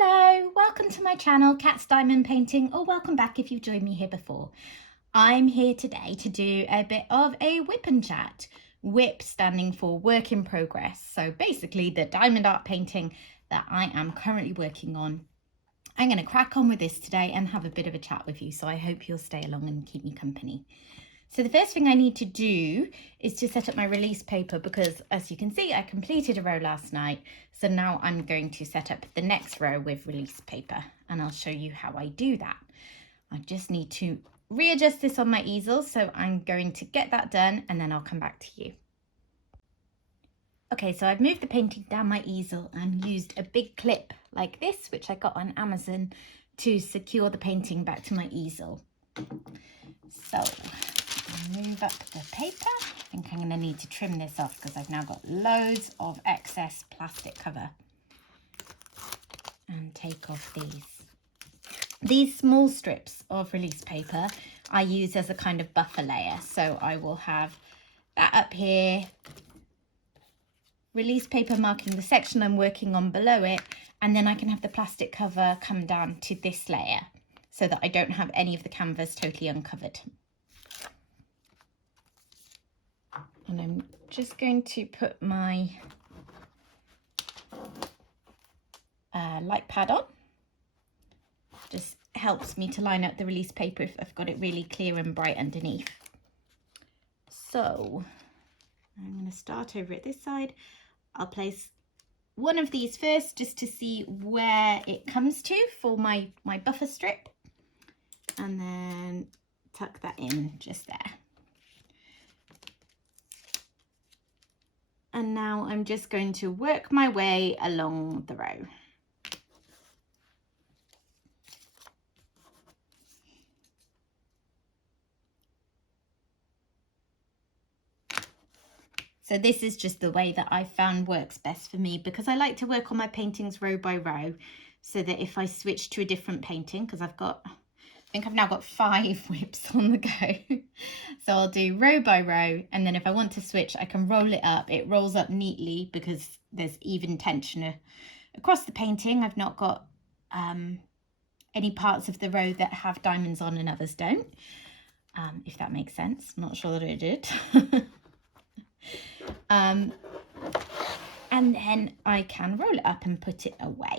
Hello, welcome to my channel, Cat's Diamond Painting, or welcome back if you've joined me here before. I'm here today to do a bit of a whip and chat. WIP standing for work in progress. So basically the diamond art painting that I am currently working on. I'm going to crack on with this today and have a bit of a chat with you. So I hope you'll stay along and keep me company. So the first thing I need to do is to set up my release paper because, as you can see, I completed a row last night. So now I'm going to set up the next row with release paper and I'll show you how I do that. I just need to readjust this on my easel. So I'm going to get that done and then I'll come back to you. Okay, so I've moved the painting down my easel and used a big clip like this, which I got on Amazon, to secure the painting back to my easel. So move up the paper. I think I'm going to need to trim this off because I've now got loads of excess plastic cover. And take off these. These small strips of release paper I use as a kind of buffer layer. So I will have that up here, release paper marking the section I'm working on below it, and then I can have the plastic cover come down to this layer so that I don't have any of the canvas totally uncovered. And I'm just going to put my light pad on. Just helps me to line up the release paper if I've got it really clear and bright underneath. So I'm going to start over at this side. I'll place one of these first just to see where it comes to for my buffer strip. And then tuck that in just there. And now I'm just going to work my way along the row. So this is just the way that I found works best for me because I like to work on my paintings row by row so that if I switch to a different painting, because I think I've now got 5 whips on the go. So I'll do row by row, and then if I want to switch, I can roll it up. It rolls up neatly because there's even tension across the painting. I've not got any parts of the row that have diamonds on and others don't, if that makes sense. I'm not sure that it did. And then I can roll it up and put it away.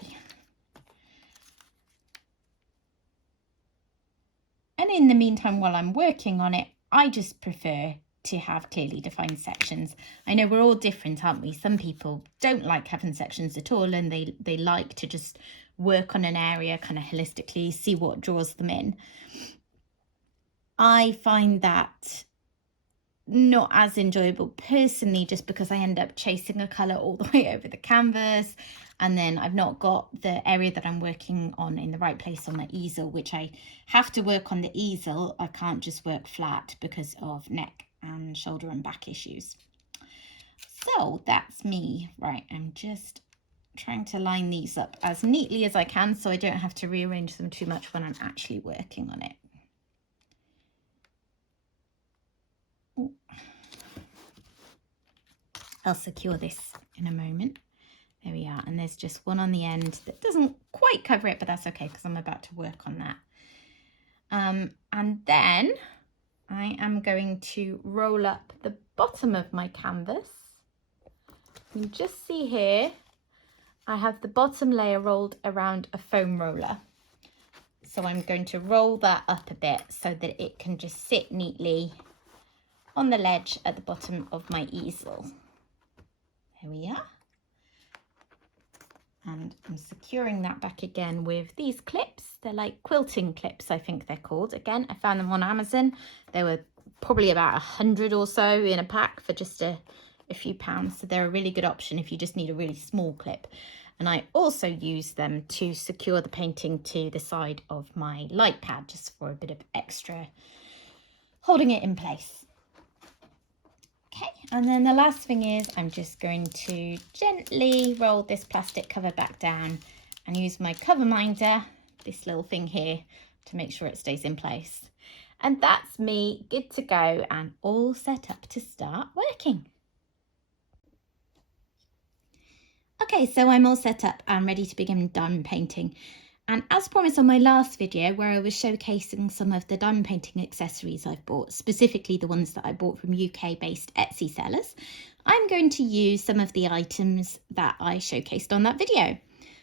And in the meantime, while I'm working on it, I just prefer to have clearly defined sections. I know we're all different, aren't we? Some people don't like having sections at all, and they like to just work on an area kind of holistically, see what draws them in. I find that not as enjoyable personally, just because I end up chasing a colour all the way over the canvas, and then I've not got the area that I'm working on in the right place on my easel, which I have to work on the easel. I can't just work flat because of neck and shoulder and back issues. So that's me. Right, I'm just trying to line these up as neatly as I can so I don't have to rearrange them too much when I'm actually working on it. Ooh. I'll secure this in a moment. There we are, and there's just one on the end that doesn't quite cover it, but that's okay because I'm about to work on that. And then I am going to roll up the bottom of my canvas. You can just see here, I have the bottom layer rolled around a foam roller. So I'm going to roll that up a bit so that it can just sit neatly on the ledge at the bottom of my easel. There we are. And I'm securing that back again with these clips. They're like quilting clips, I think they're called. Again, I found them on Amazon. They were probably about 100 or so in a pack for just a few pounds. So they're a really good option if you just need a really small clip. And I also use them to secure the painting to the side of my light pad, just for a bit of extra holding it in place. Okay, and then the last thing is I'm just going to gently roll this plastic cover back down and use my cover minder, this little thing here, to make sure it stays in place. And that's me good to go and all set up to start working. Okay, so I'm all set up and ready to begin diamond painting. And as promised on my last video, where I was showcasing some of the diamond painting accessories I've bought, specifically the ones that I bought from UK-based Etsy sellers, I'm going to use some of the items that I showcased on that video.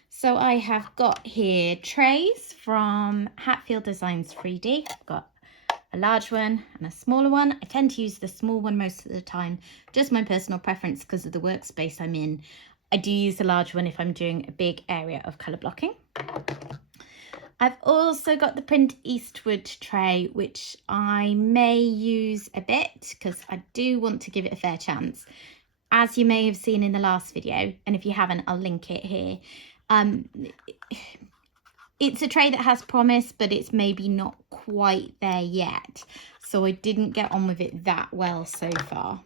So I have got here trays from Hatfield Designs 3D. I've got a large one and a smaller one. I tend to use the small one most of the time, just my personal preference because of the workspace I'm in. I do use the large one if I'm doing a big area of colour blocking. I've also got the Print Eastwood tray, which I may use a bit because I do want to give it a fair chance. As you may have seen in the last video, and if you haven't, I'll link it here. It's a tray that has promise, but it's maybe not quite there yet. So I didn't get on with it that well so far.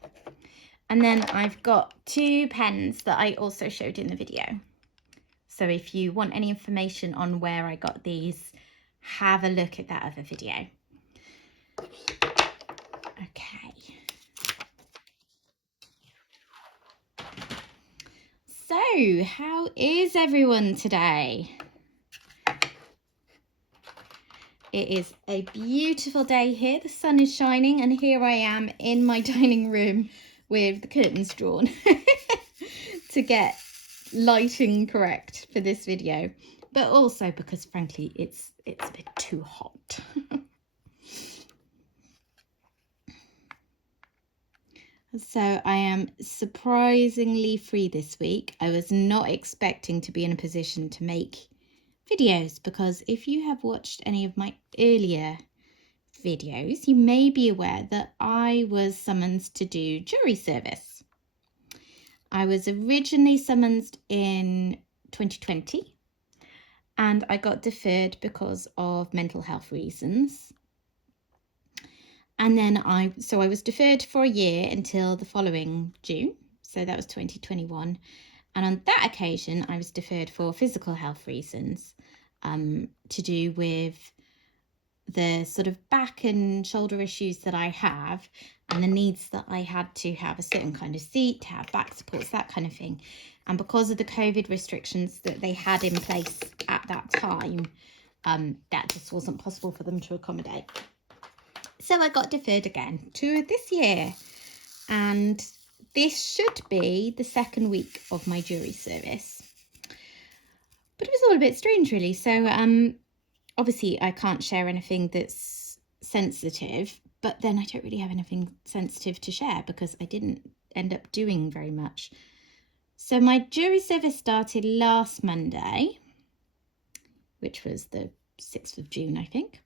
And then I've got two pens that I also showed in the video. So if you want any information on where I got these, have a look at that other video. Okay. So, how is everyone today? It is a beautiful day here. The sun is shining, and here I am in my dining room with the curtains drawn to get lighting correct for this video, but also because frankly it's a bit too hot. So I am surprisingly free this week. I was not expecting to be in a position to make videos because if you have watched any of my earlier videos, you may be aware that I was summoned to do jury service. I was originally summoned in 2020 and I got deferred because of mental health reasons. And then I was deferred for a year until the following June. So that was 2021. And on that occasion, I was deferred for physical health reasons, to do with the sort of back and shoulder issues that I have and the needs that I had to have a certain kind of seat, to have back supports, that kind of thing. And because of the COVID restrictions that they had in place at that time, that just wasn't possible for them to accommodate. So I got deferred again to this year. And this should be the second week of my jury service. But it was all a bit strange, really. So obviously I can't share anything that's sensitive, but then I don't really have anything sensitive to share because I didn't end up doing very much. So my jury service started last Monday, which was the 6th of June, I think.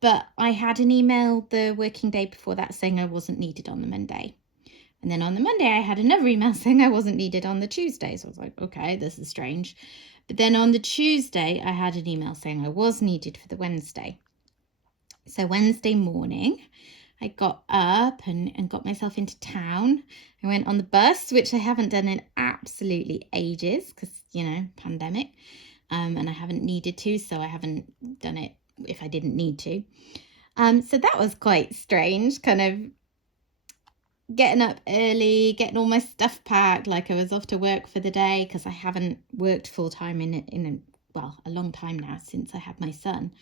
But I had an email the working day before that saying I wasn't needed on the Monday. And then on the Monday, I had another email saying I wasn't needed on the Tuesday. So I was like, okay, this is strange. But then on the Tuesday, I had an email saying I was needed for the Wednesday. So Wednesday morning, I got up and got myself into town. I went on the bus, which I haven't done in absolutely ages because, you know, pandemic. And I haven't needed to, so I haven't done it if I didn't need to. So that was quite strange, kind of getting up early, getting all my stuff packed like I was off to work for the day because I haven't worked full time in a long time now since I had my son.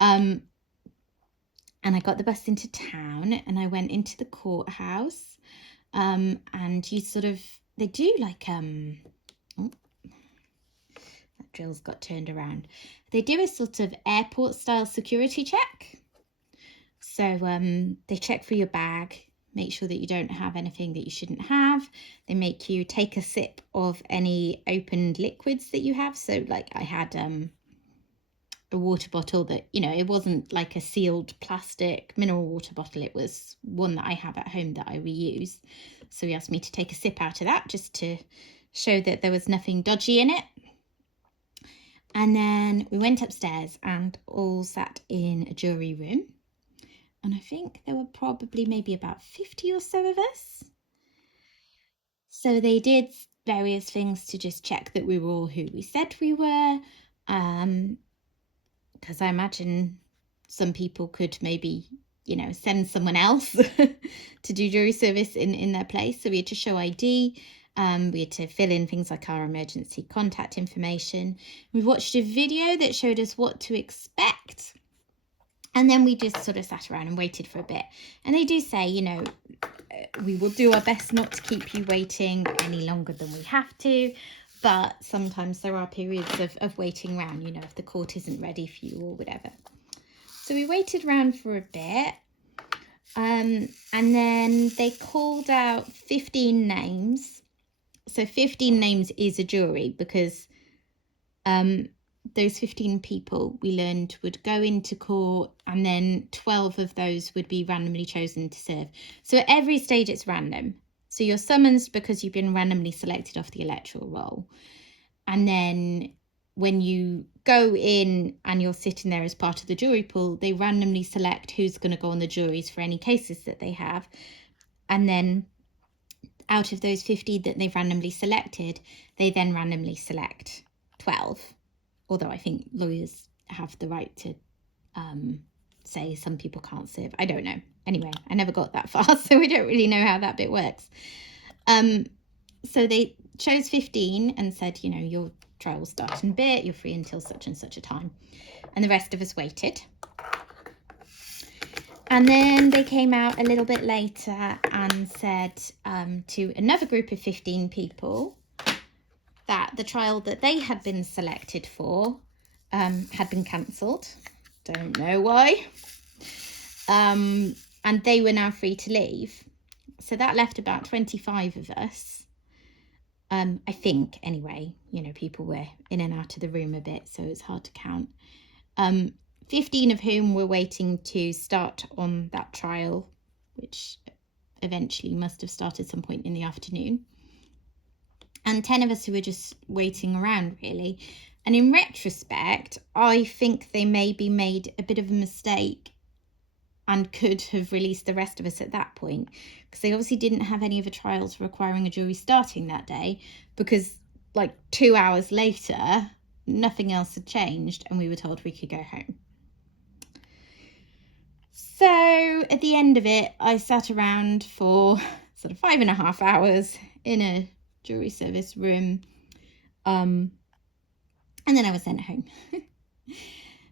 And I got the bus into town and I went into the courthouse. And they do like that drill's got turned around. They do a sort of airport style security check. So they check for your bag, make sure that you don't have anything that you shouldn't have. They make you take a sip of any opened liquids that you have. So like I had a water bottle that, you know, it wasn't like a sealed plastic mineral water bottle. It was one that I have at home that I reuse. So he asked me to take a sip out of that just to show that there was nothing dodgy in it. And then we went upstairs and all sat in a jury room. And I think there were probably maybe about 50 or so of us. So they did various things to just check that we were all who we said we were. Because I imagine some people could maybe, you know, send someone else to do jury service in their place. So we had to show ID. We had to fill in things like our emergency contact information. We watched a video that showed us what to expect. And then we just sort of sat around and waited for a bit. And they do say, you know, we will do our best not to keep you waiting any longer than we have to. But sometimes there are periods of waiting around, you know, if the court isn't ready for you or whatever. So we waited around for a bit. And then they called out 15 names. So 15 names is a jury because those 15 people we learned would go into court, and then 12 of those would be randomly chosen to serve. So at every stage it's random. So you're summoned because you've been randomly selected off the electoral roll. And then when you go in and you're sitting there as part of the jury pool, they randomly select who's going to go on the juries for any cases that they have. And then out of those 50 that they've randomly selected, they then randomly select 12. Although I think lawyers have the right to say some people can't serve. I don't know. Anyway, I never got that far, so we don't really know how that bit works. So they chose 15 and said, you know, your trial will start in a bit. You're free until such and such a time. And the rest of us waited. And then they came out a little bit later and said to another group of 15 people that the trial that they had been selected for had been cancelled. Don't know why. And they were now free to leave. So that left about 25 of us. I think, anyway, you know, people were in and out of the room a bit, so it's hard to count. 15 of whom were waiting to start on that trial, which eventually must have started some point in the afternoon. And 10 of us who were just waiting around, really. And in retrospect, I think they maybe made a bit of a mistake and could have released the rest of us at that point, because they obviously didn't have any of the trials requiring a jury starting that day, because like 2 hours later, nothing else had changed and we were told we could go home. So at the end of it, I sat around for sort of 5.5 hours in a jury service room, and then I was sent home.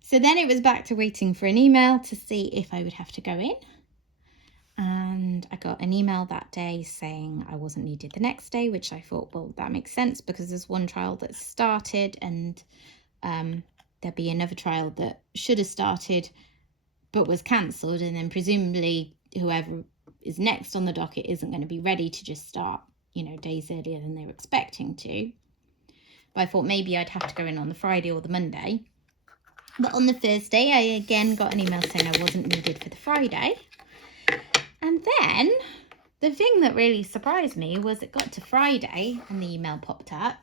So then it was back to waiting for an email to see if I would have to go in, and I got an email that day saying I wasn't needed the next day, which I thought, well, that makes sense because there's one trial that started and there'd be another trial that should have started but was cancelled, and then presumably whoever is next on the docket isn't going to be ready to just start, you know, days earlier than they were expecting to. But I thought maybe I'd have to go in on the Friday or the Monday. But on the Thursday, I again got an email saying I wasn't needed for the Friday. And then the thing that really surprised me was it got to Friday and the email popped up.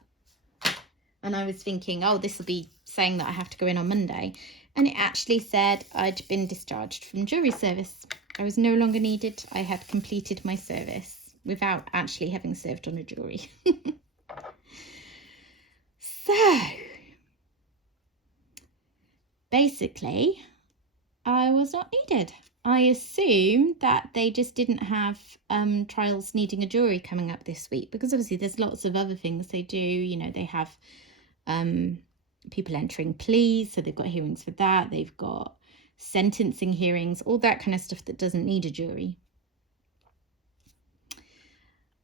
And I was thinking, oh, this will be saying that I have to go in on Monday. And it actually said I'd been discharged from jury service. I was no longer needed. I had completed my service without actually having served on a jury. So, basically, I was not needed. I assumed that they just didn't have trials needing a jury coming up this week, because obviously there's lots of other things they do. You know, they have people entering pleas, so they've got hearings for that. They've got sentencing hearings, all that kind of stuff that doesn't need a jury.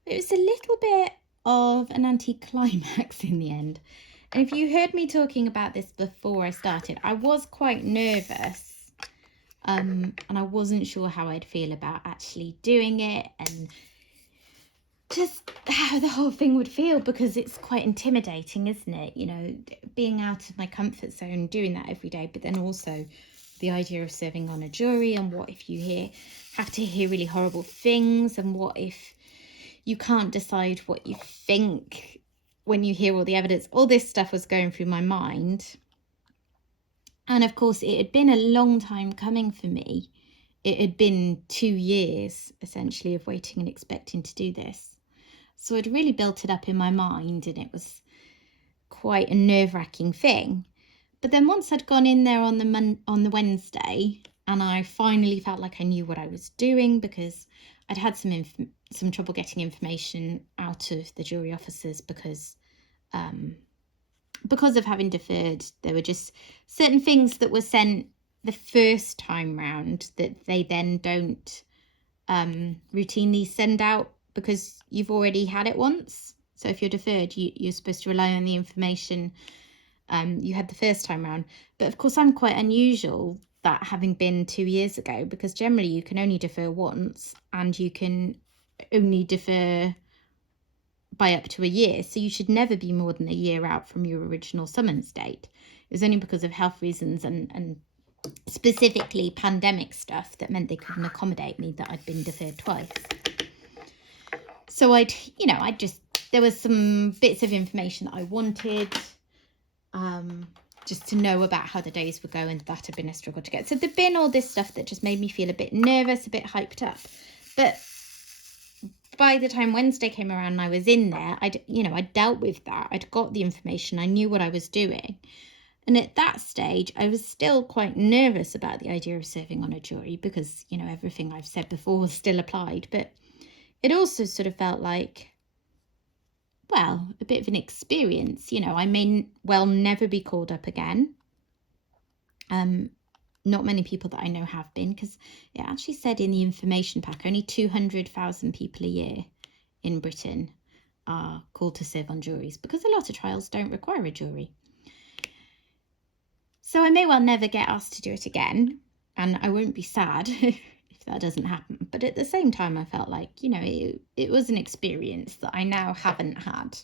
It was a little bit of an anticlimax in the end. And if you heard me talking about this before I started, I was quite nervous, and I wasn't sure how I'd feel about actually doing it and just how the whole thing would feel, because it's quite intimidating, isn't it? You know, being out of my comfort zone, doing that every day, but then also the idea of serving on a jury, and what if you have to hear really horrible things, and what if you can't decide what you think when you hear all the evidence. All this stuff was going through my mind. And of course, it had been a long time coming for me. It had been 2 years, essentially, of waiting and expecting to do this. So I'd really built it up in my mind, and it was quite a nerve-wracking thing. But then once I'd gone in there on the Wednesday, and I finally felt like I knew what I was doing, because I'd had some trouble getting information out of the jury officers because of having deferred. There were just certain things that were sent the first time round that they then don't routinely send out because you've already had it once. So if you're deferred, you're supposed to rely on the information you had the first time round. But of course, I'm quite unusual, that having been 2 years ago, because generally you can only defer once and you can only defer by up to a year. So you should never be more than a year out from your original summons date. It was only because of health reasons and specifically pandemic stuff that meant they couldn't accommodate me that I'd been deferred twice. So there was some bits of information that I wanted, just to know about how the days were going. That had been a struggle to get. So there'd been all this stuff that just made me feel a bit nervous, a bit hyped up. But by the time Wednesday came around and I was in there, I'd dealt with that. I'd got the information. I knew what I was doing. And at that stage, I was still quite nervous about the idea of serving on a jury because, everything I've said before still applied. But it also sort of felt like, well, a bit of an experience. I may well never be called up again. Not many people that I know have been, because it actually said in the information pack only 200,000 people a year in Britain are called to serve on juries, because a lot of trials don't require a jury. So I may well never get asked to do it again, and I won't be sad if that doesn't happen. But at the same time, I felt like, it was an experience that I now haven't had.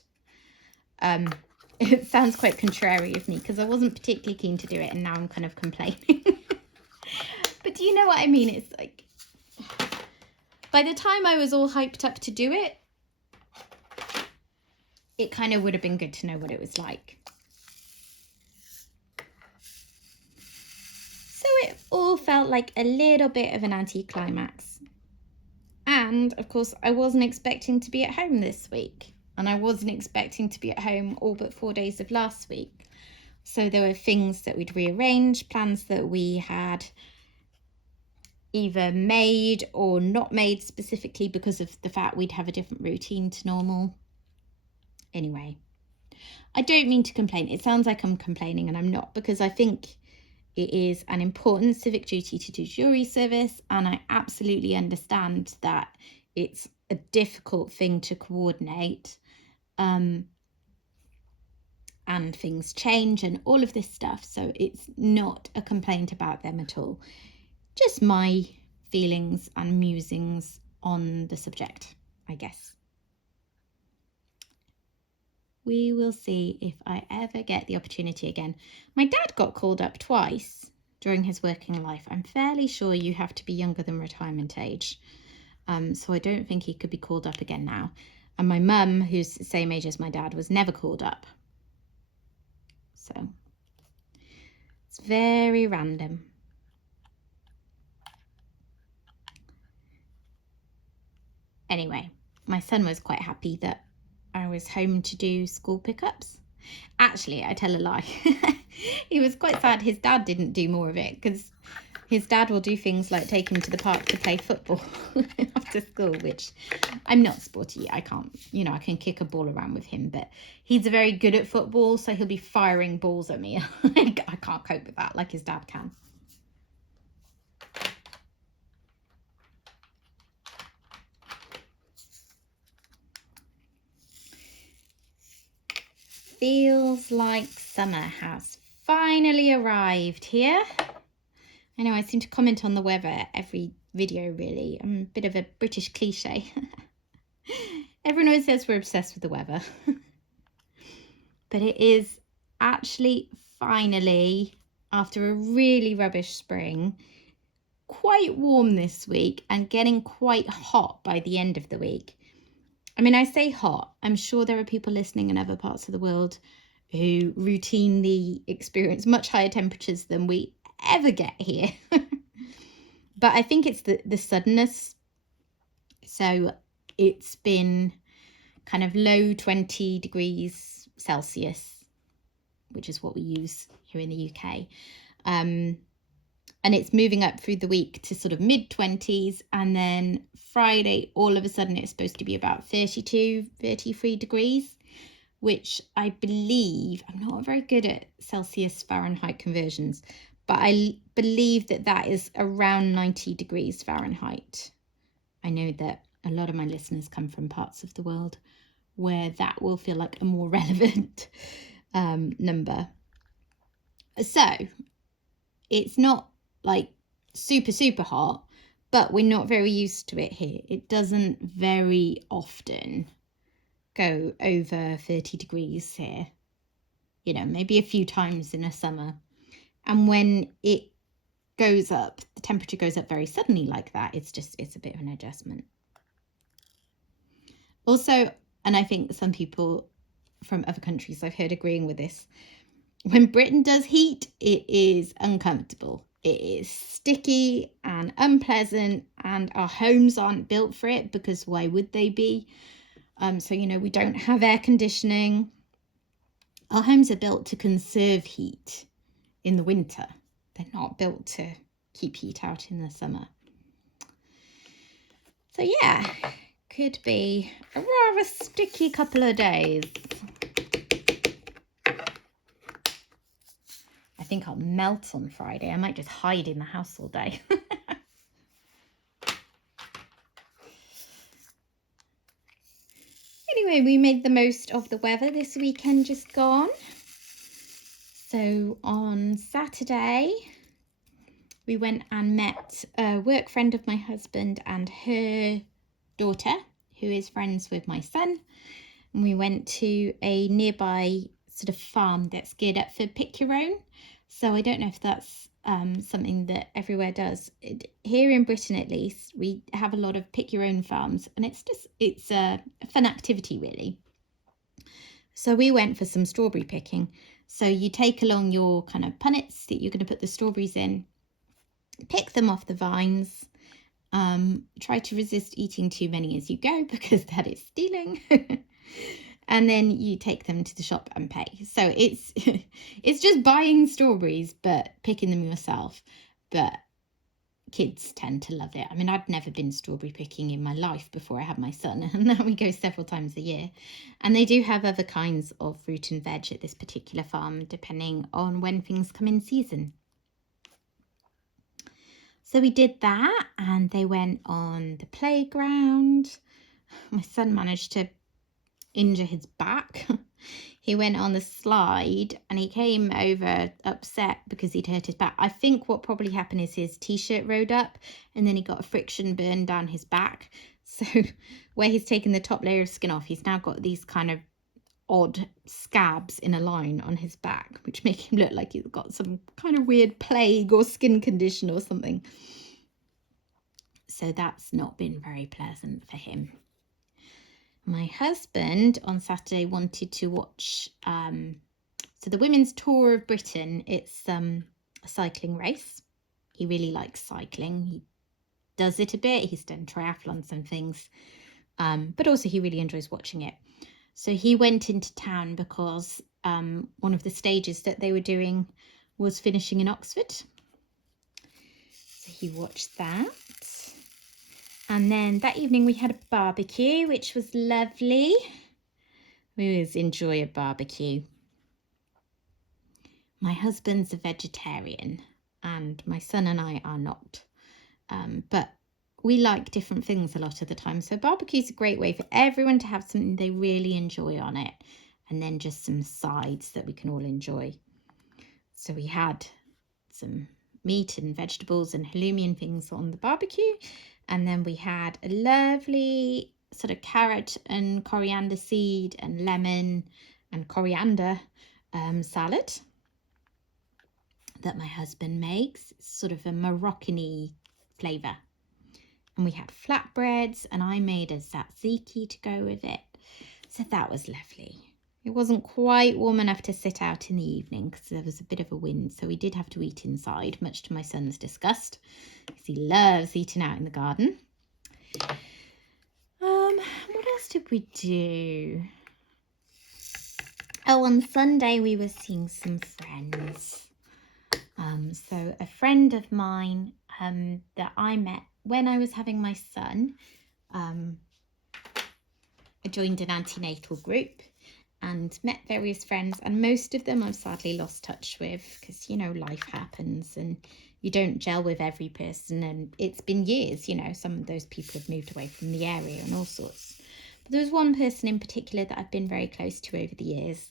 It sounds quite contrary of me because I wasn't particularly keen to do it, and now I'm kind of complaining. But do you know what I mean? It's like, by the time I was all hyped up to do it, it kind of would have been good to know what it was like. So it all felt like a little bit of an anticlimax. And of course, I wasn't expecting to be at home this week. And I wasn't expecting to be at home all but 4 days of last week. So there were things that we'd rearranged, plans that we had either made or not made specifically because of the fact we'd have a different routine to normal. Anyway, I don't mean to complain. It sounds like I'm complaining, and I'm not, because I think it is an important civic duty to do jury service, and I absolutely understand that it's a difficult thing to coordinate, and things change and all of this stuff. So it's not a complaint about them at all. Just my feelings and musings on the subject, I guess. We will see if I ever get the opportunity again. My dad got called up twice during his working life. I'm fairly sure you have to be younger than retirement age. So I don't think he could be called up again now. And my mum, who's the same age as my dad, was never called up. So it's very random. Anyway, my son was quite happy that I was home to do school pickups. Actually, I tell a lie. He was quite sad his dad didn't do more of it, because his dad will do things like take him to the park to play football after school, which I'm not sporty. I can't, I can kick a ball around with him, but he's very good at football, so he'll be firing balls at me. I can't cope with that like his dad can. Feels like summer has finally arrived here. I know I seem to comment on the weather every video, really. I'm a bit of a British cliche. Everyone always says we're obsessed with the weather. But it is actually finally, after a really rubbish spring, quite warm this week and getting quite hot by the end of the week. I mean, I say hot. I'm sure there are people listening in other parts of the world who routinely experience much higher temperatures than we ever get here. But I think it's the suddenness. So it's been kind of low 20 degrees Celsius, which is what we use here in the UK. And and it's moving up through the week to sort of mid-20s, and then Friday all of a sudden it's supposed to be about 32, 33 degrees, which I believe, I'm not very good at Celsius Fahrenheit conversions, but I believe that that is around 90 degrees Fahrenheit. I know that a lot of my listeners come from parts of the world where that will feel like a more relevant number. So it's not like super, super hot, but we're not very used to it here. It doesn't very often go over 30 degrees here, you know, maybe a few times in a summer. And when it goes up, the temperature goes up very suddenly like that, it's a bit of an adjustment. Also, and I think some people from other countries I've heard agreeing with this, when Britain does heat, it is uncomfortable. It is sticky and unpleasant, and our homes aren't built for it, because why would they be? So, you know, we don't have air conditioning. Our homes are built to conserve heat in the winter. They're not built to keep heat out in the summer. So yeah, could be a rather sticky couple of days. I think I'll melt on Friday. I might just hide in the house all day. Anyway, we made the most of the weather this weekend just gone. So on Saturday, we went and met a work friend of my husband and her daughter, who is friends with my son. And we went to a nearby sort of farm that's geared up for pick your own. So I don't know if that's something that everywhere does. Here in Britain, at least, we have a lot of pick your own farms, and it's a fun activity, really. So we went for some strawberry picking. So you take along your kind of punnets that you're going to put the strawberries in, pick them off the vines, try to resist eating too many as you go, because that is stealing. And then you take them to the shop and pay. So it's just buying strawberries but picking them yourself. But kids tend to love it. I mean, I'd never been strawberry picking in my life before I had my son, and now we go several times a year. And they do have other kinds of fruit and veg at this particular farm, depending on when things come in season. So we did that, and they went on the playground. My son managed to injure his back. He went on the slide and he came over upset because he'd hurt his back. I think what probably happened is his t-shirt rode up, and then he got a friction burn down his back. So where he's taken the top layer of skin off, he's now got these kind of odd scabs in a line on his back, which make him look like he's got some kind of weird plague or skin condition or something. So that's not been very pleasant for him. My husband on Saturday wanted to watch so the Women's Tour of Britain. It's a cycling race. He really likes cycling. He does it a bit. He's done triathlons and things, but also he really enjoys watching it. So he went into town because one of the stages that they were doing was finishing in Oxford. So he watched that. And then that evening we had a barbecue, which was lovely. We always enjoy a barbecue. My husband's a vegetarian and my son and I are not. But we like different things a lot of the time. So barbecue's a great way for everyone to have something they really enjoy on it. And then just some sides that we can all enjoy. So we had some meat and vegetables and halloumi and things on the barbecue. And then we had a lovely sort of carrot and coriander seed and lemon and coriander salad that my husband makes. It's sort of a Moroccan-y flavour. And we had flatbreads, and I made a tzatziki to go with it. So that was lovely. It wasn't quite warm enough to sit out in the evening because there was a bit of a wind, so we did have to eat inside, much to my son's disgust, because he loves eating out in the garden. What else did we do? Oh, on Sunday we were seeing some friends. So a friend of mine that I met when I was having my son, I joined an antenatal group and met various friends, and most of them I've sadly lost touch with because, you know, life happens and you don't gel with every person, and it's been years, you know, some of those people have moved away from the area and all sorts. But there was one person in particular that I've been very close to over the years,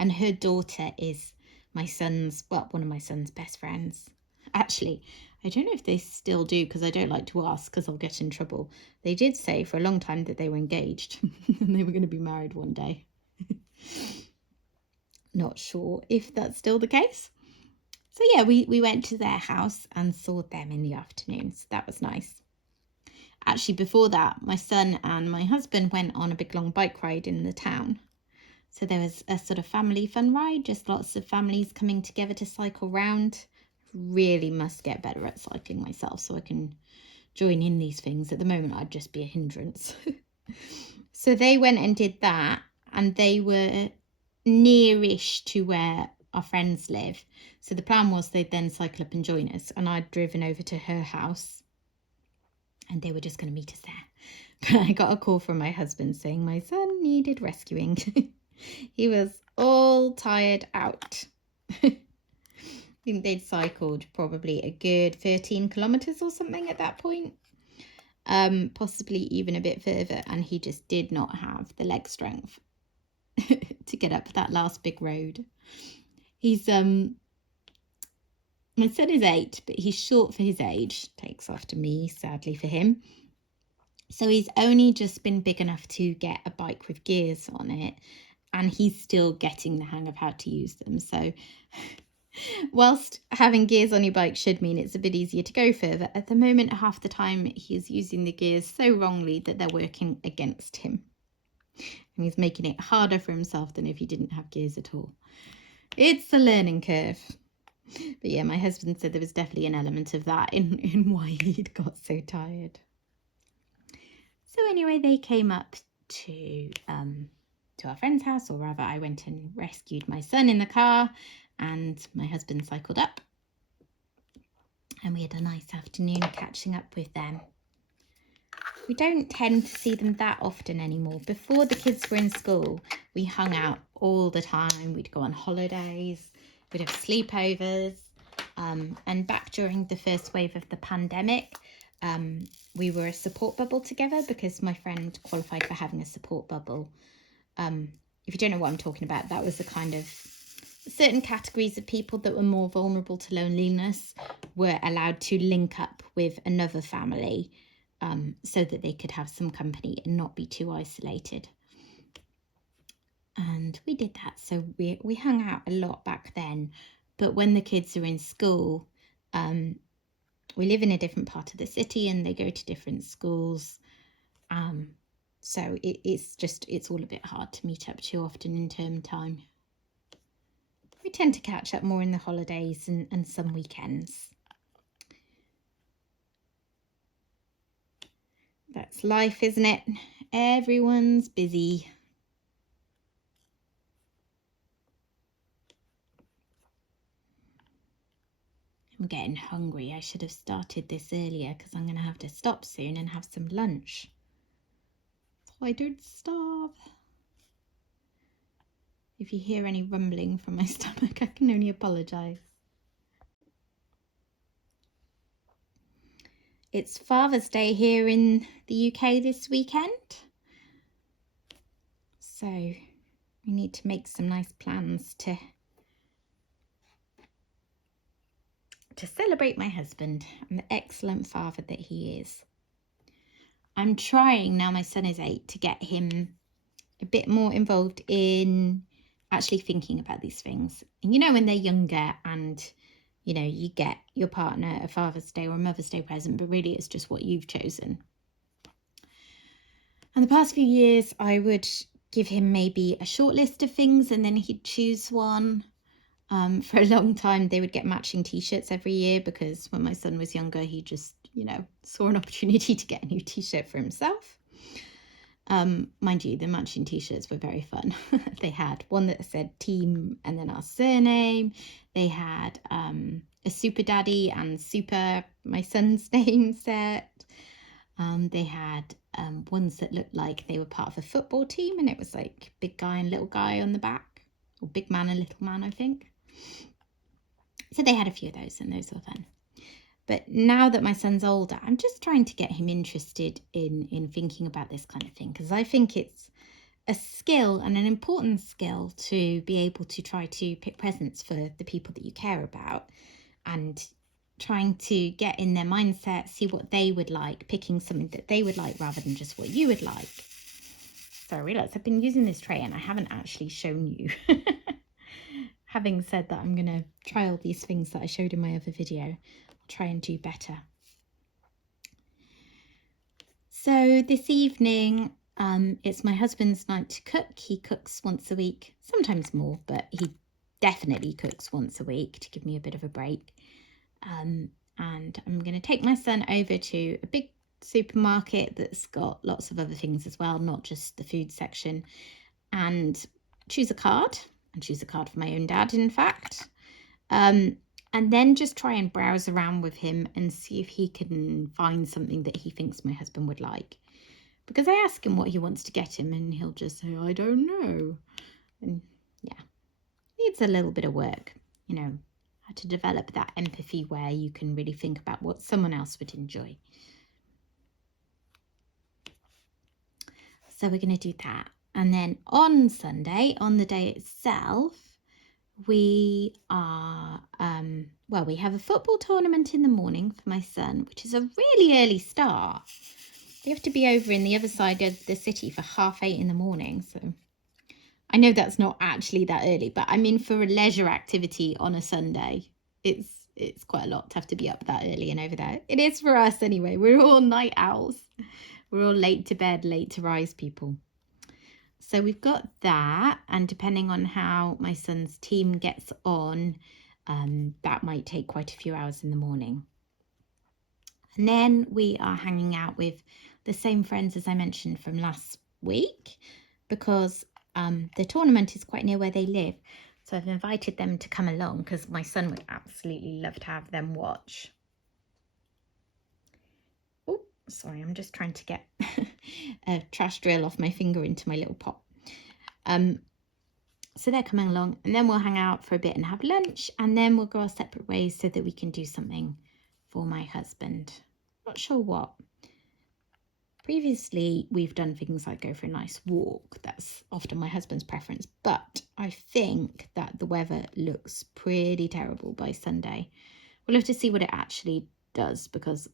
and her daughter is my son's, well, one of my son's best friends. Actually, I don't know if they still do because I don't like to ask because I'll get in trouble. They did say for a long time that they were engaged and they were going to be married one day. Not sure if that's still the case. So yeah, we went to their house and saw them in the afternoon. So that was nice. Actually, before that, my son and my husband went on a big long bike ride in the town. So there was a sort of family fun ride, just lots of families coming together to cycle round. Really must get better at cycling myself so I can join in these things. At the moment, I'd just be a hindrance. So they went and did that, and they were nearish to where our friends live. So the plan was they'd then cycle up and join us, and I'd driven over to her house and they were just going to meet us there. But I got a call from my husband saying my son needed rescuing. He was all tired out. I think they'd cycled probably a good 13 kilometers or something at that point. Possibly even a bit further, and he just did not have the leg strength to get up that last big road. He's my son is 8, but he's short for his age, takes after me, sadly for him. So he's only just been big enough to get a bike with gears on it, and he's still getting the hang of how to use them. So whilst having gears on your bike should mean it's a bit easier to go further, at the moment half the time he's using the gears so wrongly that they're working against him. And he's making it harder for himself than if he didn't have gears at all. It's a learning curve. But yeah, my husband said there was definitely an element of that in why he'd got so tired. So anyway, they came up to our friend's house, or rather I went and rescued my son in the car, and my husband cycled up. And we had a nice afternoon catching up with them. We don't tend to see them that often anymore. Before the kids were in school, we hung out all the time. We'd go on holidays, we'd have sleepovers. And back during the first wave of the pandemic, we were a support bubble together because my friend qualified for having a support bubble. If you don't know what I'm talking about, that was the kind of certain categories of people that were more vulnerable to loneliness were allowed to link up with another family so that they could have some company and not be too isolated. And we did that. So we hung out a lot back then. But when the kids are in school, we live in a different part of the city and they go to different schools. So it's all a bit hard to meet up too often in term time. We tend to catch up more in the holidays and some weekends. That's life, isn't it? Everyone's busy. I'm getting hungry. I should have started this earlier because I'm going to have to stop soon and have some lunch, so I don't starve. If you hear any rumbling from my stomach, I can only apologise. It's Father's Day here in the UK this weekend, so we need to make some nice plans to celebrate my husband and the excellent father that he is. I'm trying, now my son is 8, to get him a bit more involved in actually thinking about these things. And you know, when they're younger and, you know, you get your partner a Father's Day or a Mother's Day present, but really it's just what you've chosen. And the past few years, I would give him maybe a short list of things and then he'd choose one. For a long time, they would get matching t-shirts every year because when my son was younger, he just, you know, saw an opportunity to get a new t-shirt for himself. Mind you, the matching t-shirts were very fun. They had one that said team and then our surname. They had a Super Daddy and Super, my son's name set. They had ones that looked like they were part of a football team, and it was like big guy and little guy on the back, or big man and little man, I think. So they had a few of those, and those were fun. But now that my son's older, I'm just trying to get him interested in thinking about this kind of thing, because I think it's a skill and an important skill to be able to try to pick presents for the people that you care about, and trying to get in their mindset, see what they would like, picking something that they would like rather than just what you would like. So I realised I've been using this tray and I haven't actually shown you. Having said that, I'm going to try all these things that I showed in my other video. I'll try and do better. So this evening, it's my husband's night to cook. He cooks once a week, sometimes more, but he definitely cooks once a week to give me a bit of a break. And I'm going to take my son over to a big supermarket that's got lots of other things as well, not just the food section, and choose a card for my own dad, in fact. And then just try and browse around with him and see if he can find something that he thinks my husband would like. Because I ask him what he wants to get him and he'll just say, I don't know. And yeah, needs a little bit of work, you know, how to develop that empathy where you can really think about what someone else would enjoy. So we're going to do that. And then on Sunday, on the day itself, we are, we have a football tournament in the morning for my son, which is a really early start. We have to be over in the other side of the city for 8:30 in the morning. So I know that's not actually that early, but I mean, for a leisure activity on a Sunday, it's quite a lot to have to be up that early and over there. It is for us anyway. We're all night owls. We're all late to bed, late to rise people. So we've got that, and depending on how my son's team gets on, that might take quite a few hours in the morning. And then we are hanging out with the same friends as I mentioned from last week, because the tournament is quite near where they live. So I've invited them to come along because my son would absolutely love to have them watch. Oh, sorry, I'm just trying to get a trash drill off my finger into my little pot. So they're coming along, and then we'll hang out for a bit and have lunch, and then we'll go our separate ways so that we can do something for my husband. Not sure what. Previously, we've done things like go for a nice walk. That's often my husband's preference, but I think that the weather looks pretty terrible by Sunday. We'll have to see what it actually does, because,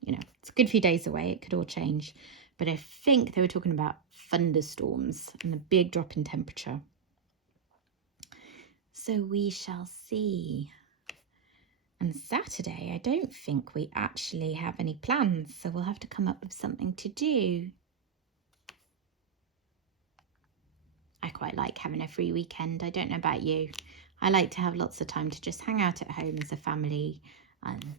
you know, it's a good few days away. It could all change. But I think they were talking about thunderstorms and a big drop in temperature. So we shall see. And Saturday, I don't think we actually have any plans, so we'll have to come up with something to do. I quite like having a free weekend. I don't know about you. I like to have lots of time to just hang out at home as a family.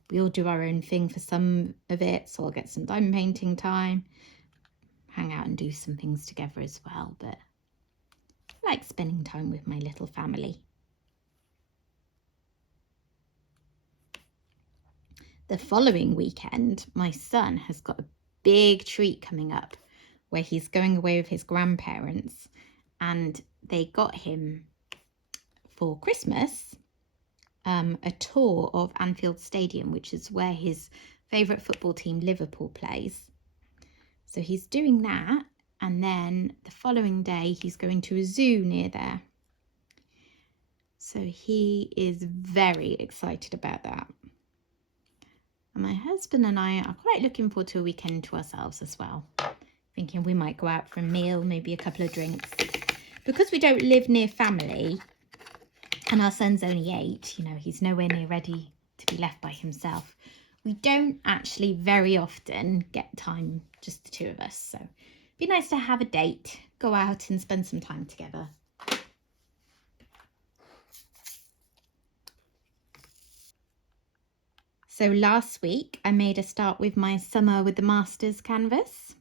We all do our own thing for some of it, so I'll get some diamond painting time, hang out and do some things together as well. But I like spending time with my little family. The following weekend, my son has got a big treat coming up where he's going away with his grandparents, and they got him for Christmas a tour of Anfield Stadium, which is where his favourite football team, Liverpool, plays. So he's doing that, and then the following day he's going to a zoo near there. So he is very excited about that. And my husband and I are quite looking forward to a weekend to ourselves as well. Thinking we might go out for a meal, maybe a couple of drinks. Because we don't live near family and our son's only 8, you know, he's nowhere near ready to be left by himself. We don't actually very often get time, just the two of us. So it'd be nice to have a date, go out and spend some time together. So last week I made a start with my Summer with the Masters canvas,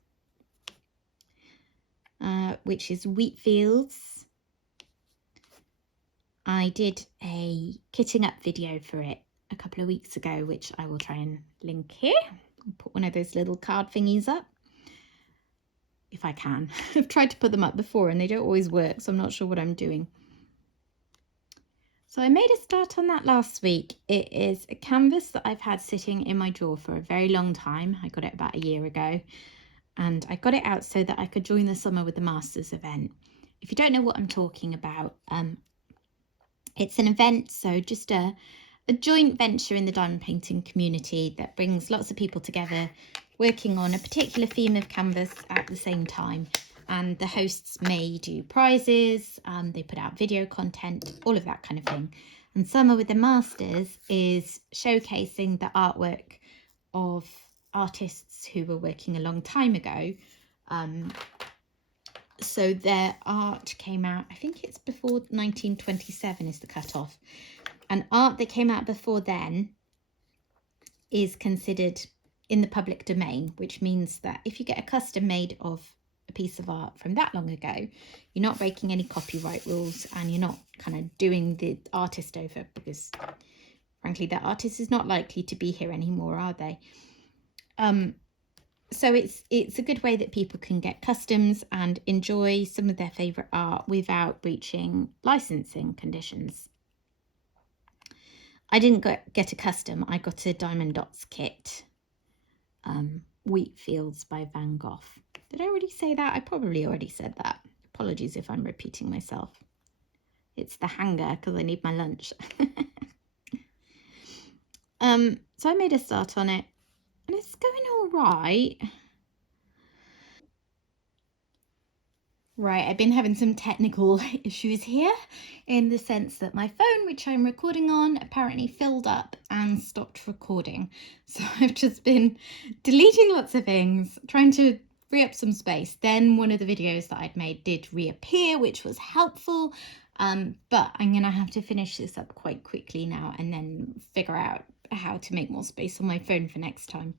which is wheat fields. I did a kitting up video for it a couple of weeks ago, which I will try and link here. I'll put one of those little card thingies up if I can. I've tried to put them up before and they don't always work, so I'm not sure what I'm doing. So I made a start on that last week. It is a canvas that I've had sitting in my drawer for a very long time. I got it about a year ago, and I got it out so that I could join the Summer with the Masters event. If you don't know what I'm talking about, it's an event, so just a joint venture in the diamond painting community that brings lots of people together working on a particular theme of canvas at the same time. And the hosts may do prizes, they put out video content, all of that kind of thing. And Summer with the Masters is showcasing the artwork of artists who were working a long time ago. So their art came out, I think it's before 1927 is the cutoff. And art that came out before then is considered in the public domain, which means that if you get a custom made of a piece of art from that long ago, you're not breaking any copyright rules and you're not kind of doing the artist over, because frankly that artist is not likely to be here anymore, are they? So it's a good way that people can get customs and enjoy some of their favourite art without breaching licensing conditions. I didn't get a custom, I got a Diamond Dots kit, Wheat Fields by Van Gogh. Did I already say that? I probably already said that. Apologies if I'm repeating myself. It's the hanger because I need my lunch. So I made a start on it and it's going all right. Right, I've been having some technical issues here in the sense that my phone, which I'm recording on, apparently filled up and stopped recording. So I've just been deleting lots of things, trying to free up some space. Then one of the videos that I'd made did reappear, which was helpful. But I'm going to have to finish this up quite quickly now and then figure out how to make more space on my phone for next time.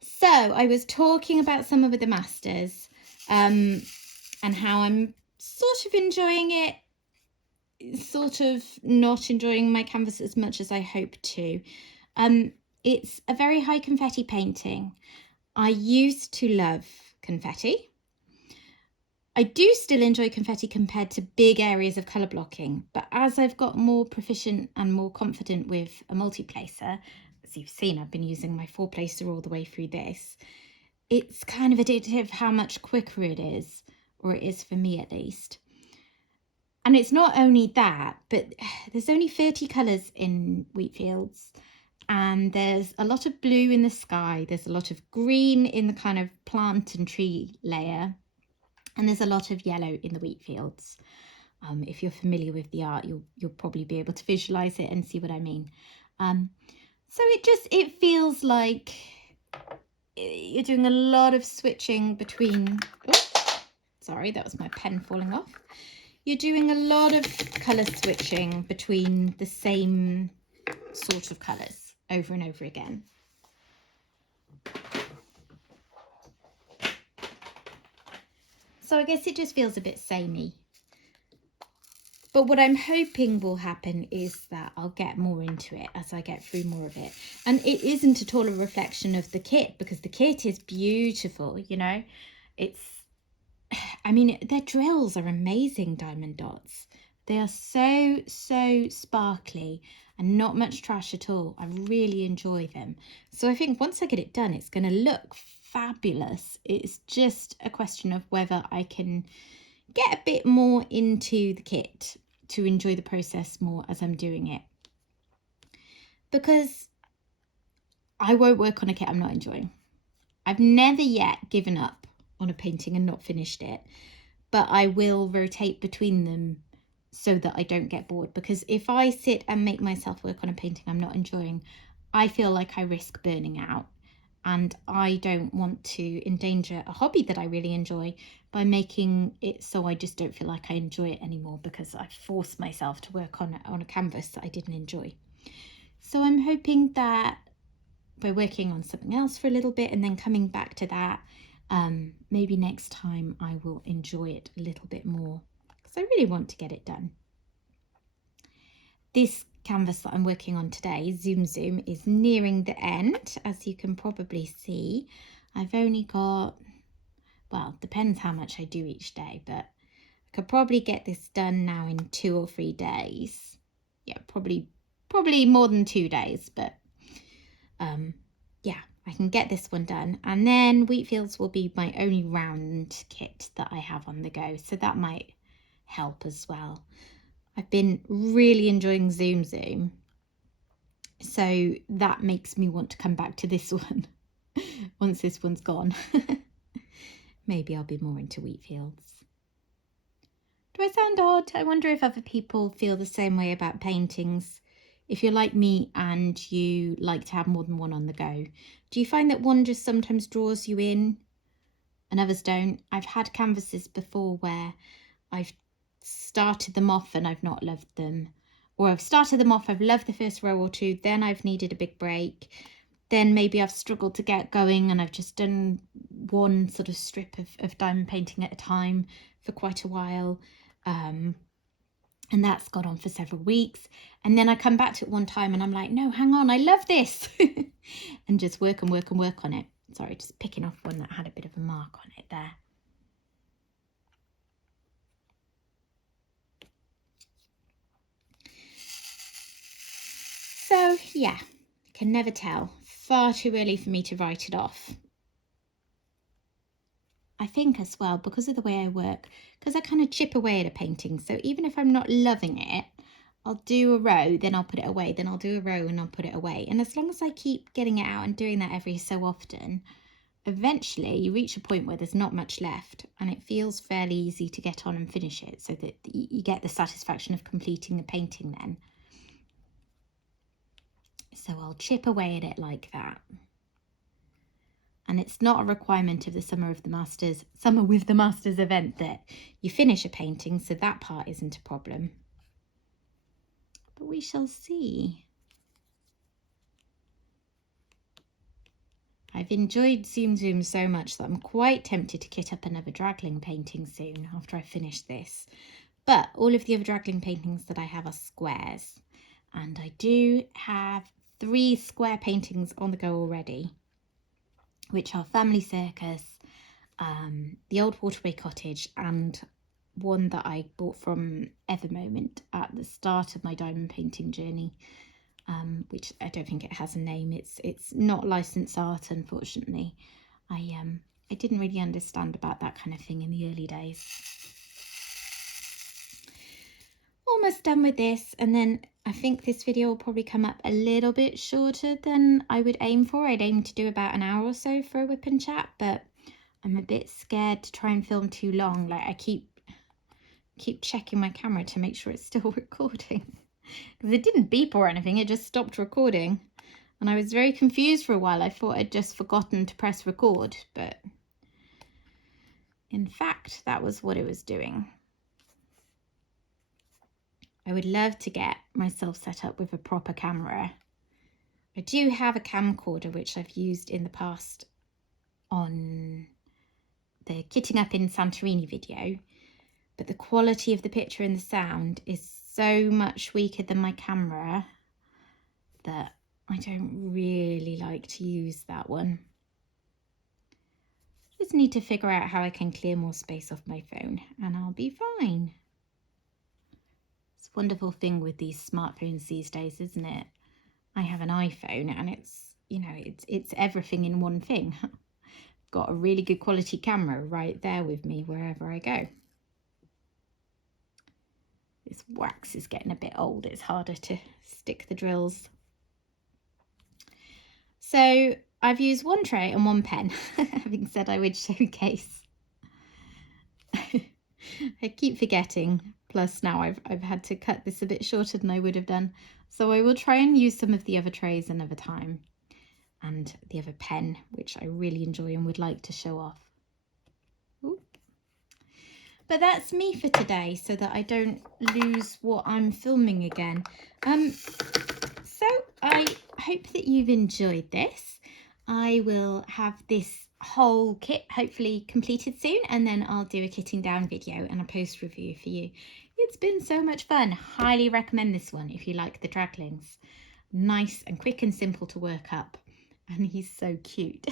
So I was talking about Summer with the Masters. And how I'm sort of enjoying it, sort of not enjoying my canvas as much as I hope to. It's a very high confetti painting. I used to love confetti. I do still enjoy confetti compared to big areas of colour blocking, but as I've got more proficient and more confident with a multi-placer, as you've seen, I've been using my 4-placer all the way through this. It's kind of addictive how much quicker it is, or it is for me at least. And it's not only that, but there's only 30 colours in Wheatfields, and there's a lot of blue in the sky, there's a lot of green in the kind of plant and tree layer, and there's a lot of yellow in the Wheatfields. If you're familiar with the art, you'll probably be able to visualise it and see what I mean. So it feels like you're doing a lot of switching between, sorry, that was my pen falling off. You're doing a lot of colour switching between the same sort of colours over and over again. So I guess it just feels a bit samey. But what I'm hoping will happen is that I'll get more into it as I get through more of it. And it isn't at all a reflection of the kit, because the kit is beautiful, you know. I mean, their drills are amazing, Diamond Dots. They are so sparkly and not much trash at all. I really enjoy them. So I think once I get it done, it's going to look fabulous. It's just a question of whether I can get a bit more into the kit to enjoy the process more as I'm doing it, because I won't work on a kit I'm not enjoying. I've never yet given up on a painting and not finished it, but I will rotate between them so that I don't get bored, because if I sit and make myself work on a painting I'm not enjoying, I feel like I risk burning out. And I don't want to endanger a hobby that I really enjoy by making it so I just don't feel like I enjoy it anymore because I forced myself to work on a canvas that I didn't enjoy. So I'm hoping that by working on something else for a little bit and then coming back to that, maybe next time I will enjoy it a little bit more, because I really want to get it done. This canvas that I'm working on today, ZoomZoom, is nearing the end, as you can probably see. I've only got, well, depends how much I do each day, but I could probably get this done now in 2 or 3 days. Yeah, probably more than 2 days, but yeah, I can get this one done. And then Wheatfields will be my only round kit that I have on the go, so that might help as well. I've been really enjoying ZoomZoom, so that makes me want to come back to this one once this one's gone. Maybe I'll be more into Wheatfields. Do I sound odd? I wonder if other people feel the same way about paintings. If you're like me and you like to have more than one on the go, do you find that one just sometimes draws you in and others don't? I've had canvases before where I've started them off and I've not loved them, or I've started them off, I've loved the first row or two, then I've needed a big break, then maybe I've struggled to get going and I've just done one sort of strip of diamond painting at a time for quite a while, and that's gone on for several weeks, and then I come back to it one time and I'm like, no, hang on, I love this and just work and work and work on it. Sorry, just picking off one that had a bit of a mark on it there. So yeah, can never tell. Far too early for me to write it off. I think as well, because of the way I work, because I kind of chip away at a painting. So even if I'm not loving it, I'll do a row, then I'll put it away, then I'll do a row and I'll put it away. And as long as I keep getting it out and doing that every so often, eventually you reach a point where there's not much left and it feels fairly easy to get on and finish it, so that you get the satisfaction of completing the painting then. So I'll chip away at it like that. And it's not a requirement of the Summer with the Masters event that you finish a painting, so that part isn't a problem. But we shall see. I've enjoyed ZoomZoom so much that I'm quite tempted to kit up another dragling painting soon after I finish this. But all of the other dragling paintings that I have are squares. And I do have 3 square paintings on the go already, which are Family Circus, the Old Waterway Cottage, and one that I bought from Evermoment at the start of my diamond painting journey, which I don't think it has a name. It's not licensed art, unfortunately. I didn't really understand about that kind of thing in the early days. Almost done with this, and then I think this video will probably come up a little bit shorter than I would aim for. I'd aim to do about an hour or so for a WIP'n'Chat, but I'm a bit scared to try and film too long. Like, I keep checking my camera to make sure it's still recording, because it didn't beep or anything, it just stopped recording, and I was very confused for a while. I thought I'd just forgotten to press record, but in fact that was what it was doing. I would love to get myself set up with a proper camera. I do have a camcorder which I've used in the past on the Kitting Up in Santorini video, but the quality of the picture and the sound is so much weaker than my camera that I don't really like to use that one. Just need to figure out how I can clear more space off my phone and I'll be fine. It's a wonderful thing with these smartphones these days, isn't it? I have an iPhone and it's, you know, it's everything in one thing. Got a really good quality camera right there with me wherever I go. This wax is getting a bit old. It's harder to stick the drills. So I've used 1 tray and 1 pen, having said I would showcase. I keep forgetting. Plus now I've had to cut this a bit shorter than I would have done. So I will try and use some of the other trays another time, and the other pen, which I really enjoy and would like to show off. Ooh. But that's me for today, so that I don't lose what I'm filming again. So I hope that you've enjoyed this. I will have this whole kit hopefully completed soon, and then I'll do a kitting down video and a post review for you. It's been so much fun. Highly recommend this one if you like the draglings. Nice and quick and simple to work up. And he's so cute.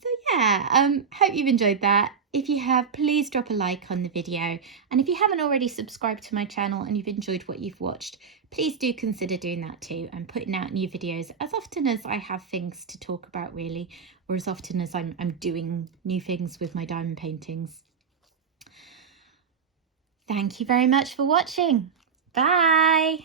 So yeah, hope you've enjoyed that. If you have, please drop a like on the video. And if you haven't already subscribed to my channel and you've enjoyed what you've watched, please do consider doing that too and putting out new videos as often as I have things to talk about, really, or as often as I'm doing new things with my diamond paintings. Thank you very much for watching. Bye.